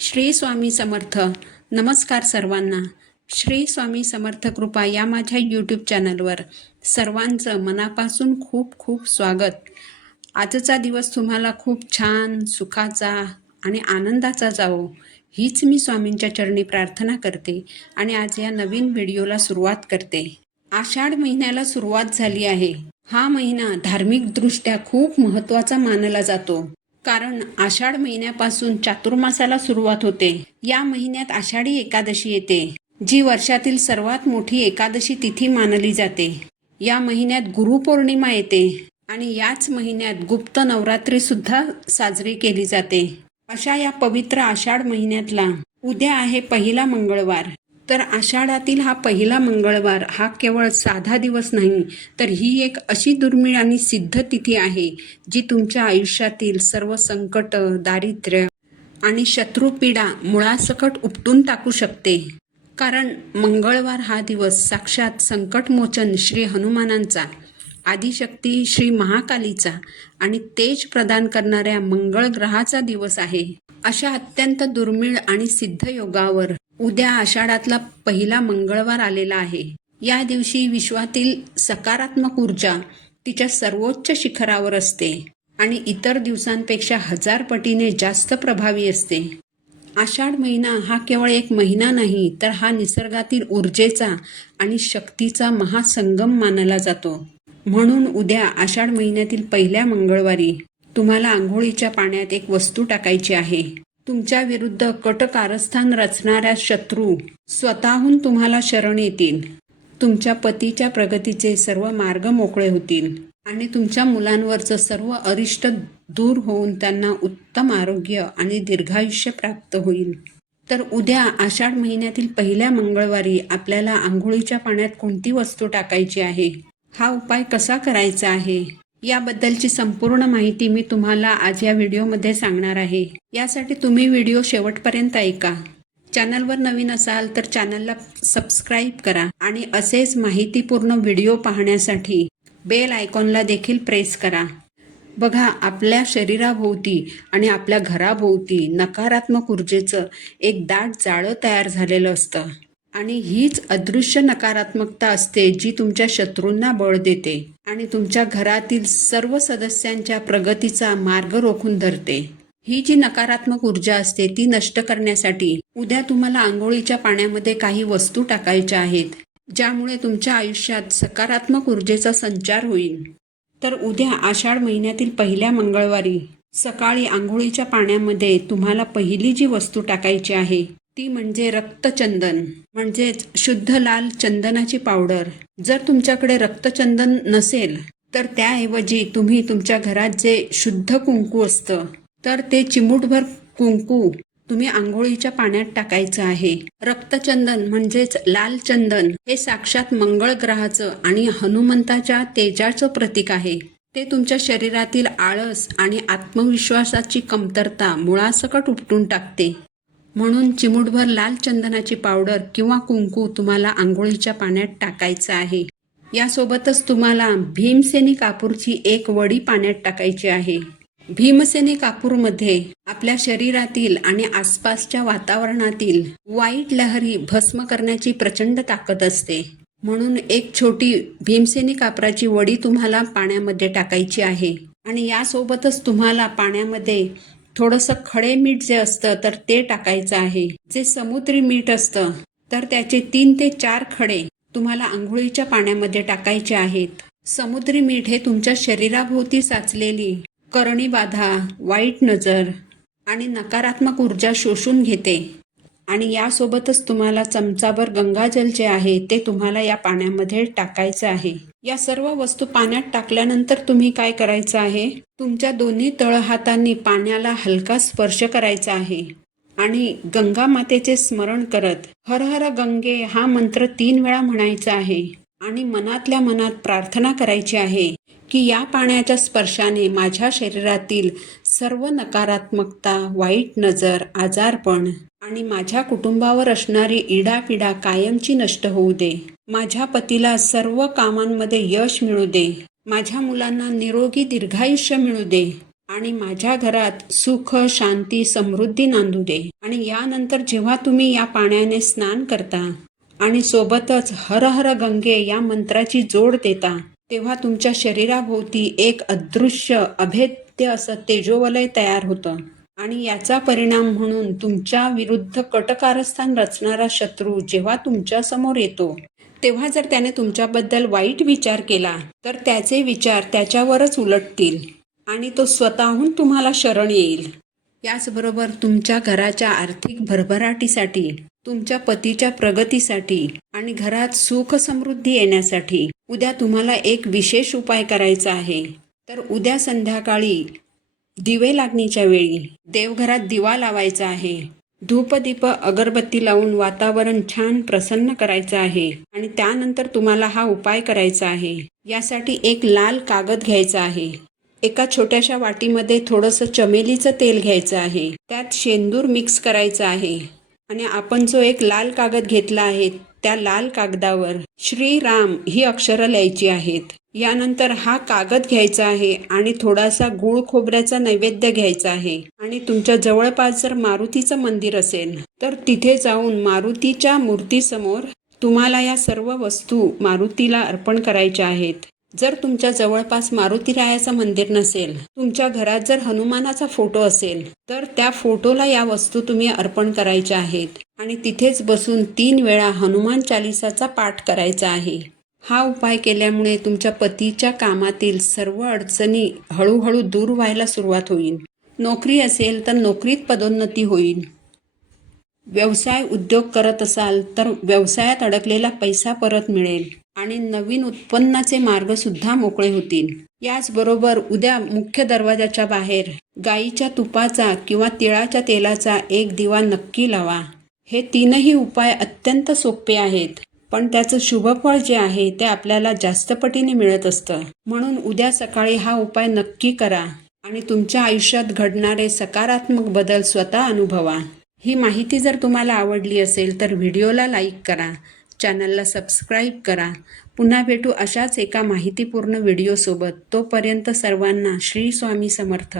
श्री स्वामी समर्थ. नमस्कार सर्वांना. श्री स्वामी समर्थ कृपा या माझ्या यूट्यूब चॅनलवर सर्वांचं मनापासून खूप खूप स्वागत. आजचा दिवस तुम्हाला खूप छान, सुखाचा आणि आनंदाचा जावो हीच मी स्वामींच्या चरणी प्रार्थना करते आणि आज या नवीन व्हिडिओला सुरुवात करते. आषाढ महिन्याला सुरुवात झाली आहे. हा महिना धार्मिकदृष्ट्या खूप महत्त्वाचा मानला जातो. कारण आषाढ महिन्यापासून चातुर्मासाला सुरुवात होते. या महिन्यात आषाढी एकादशी येते, जी वर्षातील सर्वात मोठी एकादशी तिथी मानली जाते. या महिन्यात गुरुपौर्णिमा येते आणि याच महिन्यात गुप्त नवरात्री सुद्धा साजरी केली जाते. अशा या पवित्र आषाढ महिन्यातला उद्या आहे पहिला मंगळवार. तर आषाढातील हा पहिला मंगळवार हा केवळ साधा दिवस नाही, तर ही एक अशी दुर्मिळ आणि सिद्ध तिथी आहे जी तुमच्या आयुष्यातील सर्व संकट, दारिद्र्य आणि शत्रुपीडा मुळासकट उपटून टाकू शकते. कारण मंगळवार हा दिवस साक्षात संकटमोचन श्री हनुमानांचा, आदिशक्ती श्री महाकालीचा आणि तेज प्रदान करणाऱ्या मंगळ ग्रहाचा दिवस आहे. अशा अत्यंत दुर्मिळ आणि सिद्ध योगावर उद्या आषाढातला पहिला मंगळवार आलेला आहे. या दिवशी विश्वातील सकारात्मक ऊर्जा तिच्या सर्वोच्च शिखरावर असते आणि इतर दिवसांपेक्षा 1000 पटीने जास्त प्रभावी असते. आषाढ महिना हा केवळ एक महिना नाही, तर हा निसर्गातील ऊर्जेचा आणि शक्तीचा महासंगम मानला जातो. म्हणून उद्या आषाढ महिन्यातील पहिल्या मंगळवारी तुम्हाला आंघोळीच्या पाण्यात एक वस्तू टाकायची आहे. तुमच्या विरुद्ध कट कारस्थान रचणाऱ्या शत्रू स्वतःहून तुम्हाला शरण येतील. तुमच्या पतीच्या प्रगतीचे सर्व मार्ग मोकळे होतील आणि तुमच्या मुलांवरचं सर्व अरिष्ट दूर होऊन त्यांना उत्तम आरोग्य आणि दीर्घायुष्य प्राप्त होईल. तर उद्या आषाढ महिन्यातील पहिल्या मंगळवारी आपल्याला आंघोळीच्या पाण्यात कोणती वस्तू टाकायची आहे, हा उपाय कसा करायचा आहे, याबद्दलची संपूर्ण माहिती मी तुम्हाला आज या व्हिडिओमध्ये सांगणार आहे. यासाठी तुम्ही व्हिडिओ शेवटपर्यंत ऐका. चॅनलवर नवीन असाल तर चॅनलला सबस्क्राईब करा आणि असेच माहितीपूर्ण व्हिडिओ पाहण्यासाठी बेल आयकॉनला देखील प्रेस करा. बघा, आपल्या शरीराभोवती आणि आपल्या घराभोवती नकारात्मक ऊर्जेचं एक दाट जाळं तयार झालेलं असतं आणि हीच अदृश्य नकारात्मकता असते जी तुमच्या शत्रूंना बळ देते आणि तुमच्या घरातील सर्व सदस्यांच्या प्रगतीचा मार्ग रोखून धरते. ही जी नकारात्मक ऊर्जा असते ती नष्ट करण्यासाठी उद्या तुम्हाला आंघोळीच्या पाण्यामध्ये काही वस्तू टाकायच्या आहेत, ज्यामुळे तुमच्या आयुष्यात सकारात्मक ऊर्जेचा संचार होईल. तर उद्या आषाढ महिन्यातील पहिल्या मंगळवारी सकाळी आंघोळीच्या पाण्यामध्ये तुम्हाला पहिली जी वस्तू टाकायची आहे ती म्हणजे रक्तचंदन, म्हणजेच शुद्ध लाल चंदनाची पावडर. जर तुमच्याकडे रक्तचंदन नसेल तर त्याऐवजी तुम्ही तुमच्या घरात जे शुद्ध कुंकू असतं तर ते चिमूटभर कुंकू तुम्ही आंघोळीच्या पाण्यात टाकायचं आहे. रक्तचंदन म्हणजेच लाल चंदन हे साक्षात मंगळ ग्रहाचं आणि हनुमंताच्या तेजाचं प्रतीक आहे. ते तुमच्या शरीरातील आळस आणि आत्मविश्वासाची कमतरता मुळासकट उपटून टाकते. म्हणून चिमूटभर लाल चंदनाची पावडर किंवा कुंकू तुम्हाला आंघोळीच्या पाण्यात टाकायचं आहे. यासोबतच तुम्हाला भीमसेनी कापूरची एक वडी पाण्यात टाकायची आहे. भीमसेनी कापूरमध्ये आपल्या शरीरातील आणि आसपासच्या वातावरणातील वाईट लहरी भस्म करण्याची प्रचंड ताकद असते. म्हणून एक छोटी भीमसेनी कापराची वडी तुम्हाला पाण्यामध्ये टाकायची आहे आणि यासोबतच तुम्हाला पाण्यामध्ये थोडंसं खडे मीठ जे असतं तर ते टाकायचं आहे. जे समुद्री मीठ असतं तर त्याचे 3 ते 4 खडे तुम्हाला आंघोळीच्या पाण्यामध्ये टाकायचे आहेत. समुद्री मीठ हे तुमच्या शरीराभोवती साचलेली करणी बाधा, वाईट नजर आणि नकारात्मक ऊर्जा शोषून घेते आणि यासोबतच तुम्हाला चमचाभर गंगाजल जे आहे ते तुम्हाला या पाण्यामध्ये टाकायचं आहे. या सर्व वस्तू पाण्यात टाकल्यानंतर तुम्ही काय करायचं आहे, तुमच्या दोन्ही तळहातांनी पाण्याला हलका स्पर्श करायचा आहे आणि गंगा मातेचे स्मरण करत हर हर गंगे हा मंत्र 3 वेळा म्हणायचा आहे आणि मनातल्या मनात प्रार्थना करायची आहे की या पाण्याच्या स्पर्शाने माझ्या शरीरातील सर्व नकारात्मकता, वाईट नजर, आजारपण आणि माझ्या कुटुंबावर असणारी इडापिडा कायमची नष्ट होऊ दे. माझ्या पतीला सर्व कामांमध्ये यश मिळू दे. माझ्या मुलांना निरोगी दीर्घायुष्य मिळू दे आणि माझ्या घरात सुख, शांती, समृद्धी नांदू दे. आणि यानंतर जेव्हा तुम्ही या पाण्याने स्नान करता आणि सोबतच हर हर गंगे या मंत्राची जोड देता, तेव्हा तुमच्या शरीराभोवती एक अदृश्य अभेद्य असं तेजोवलय तयार होतं. आणि याचा परिणाम म्हणून तुमच्या विरुद्ध कटकारस्थान रचणारा शत्रू जेव्हा तुमच्या समोर येतो, तेव्हा जर त्याने तुमच्याबद्दल वाईट विचार केला तर त्याचे विचार त्याच्यावरच उलटतील आणि तो स्वतःहून तुम्हाला शरण येईल. याचबरोबर तुमच्या घराच्या आर्थिक भरभराटीसाठी, तुमच्या पतीच्या प्रगतीसाठी आणि घरात सुख समृद्धी येण्यासाठी उद्या तुम्हाला एक विशेष उपाय करायचा आहे. तर उद्या संध्याकाळी दिवे लागणीच्या वेळी देवघरात दिवा लावायचा आहे. धूपदीप अगरबत्ती लावून वातावरण छान प्रसन्न करायचं आहे आणि त्यानंतर तुम्हाला हा उपाय करायचा आहे. यासाठी एक लाल कागद घ्यायचा आहे. एका छोट्याशा वाटीमध्ये थोडंसं चमेलीचं तेल घ्यायचं आहे. त्यात शेंदूर मिक्स करायचं आहे आणि आपण जो एक लाल कागद घेतला आहे त्या लाल कागदावर श्रीराम ही अक्षरं लिहायची आहेत. यानंतर हा कागद घ्यायचा आहे आणि थोडासा गूळ खोबऱ्याचा नैवेद्य घ्यायचा आहे. आणि तुमच्या जवळपास जर मारुतीचं मंदिर असेल तर तिथे जाऊन मारुतीच्या मूर्तीसमोर तुम्हाला या सर्व वस्तू मारुतीला अर्पण करायच्या आहेत. जर तुमच्या जवळपास मारुतीरायाचं मंदिर नसेल, तुमच्या घरात जर हनुमानाचा फोटो असेल तर त्या फोटोला या वस्तू तुम्ही अर्पण करायच्या आहेत आणि तिथेच बसून 3 वेळा हनुमान चालिसाचा पाठ करायचा आहे. हा उपाय केल्यामुळे तुमच्या पतीच्या कामातील सर्व अडचणी हळूहळू दूर व्हायला सुरुवात होईल. नोकरी असेल तर नोकरीत पदोन्नती होईल. व्यवसाय उद्योग करत असाल तर व्यवसायात अडकलेला पैसा परत मिळेल आणि नवीन उत्पन्नाचे मार्ग सुद्धा मोकळे होतील. याचबरोबर उद्या मुख्य दरवाजाच्या बाहेर गाईच्या तुपाचा किंवा तिळाच्या तेलाचा एक दिवा नक्की लावा. हे 3ही उपाय अत्यंत सोपे आहेत, पण त्याचं शुभफळ जे आहे ते आपल्याला जास्त पटीने मिळत असतं. म्हणून उद्या सकाळी हा उपाय नक्की करा आणि तुमच्या आयुष्यात घडणारे सकारात्मक बदल स्वतः अनुभवा. ही माहिती जर तुम्हाला आवडली असेल तर व्हिडिओला लाईक करा, चॅनलला सबस्क्राईब करा. पुन्हा भेटू अशाच एका माहितीपूर्ण व्हिडिओसोबत. तोपर्यंत सर्वांना श्री स्वामी समर्थ.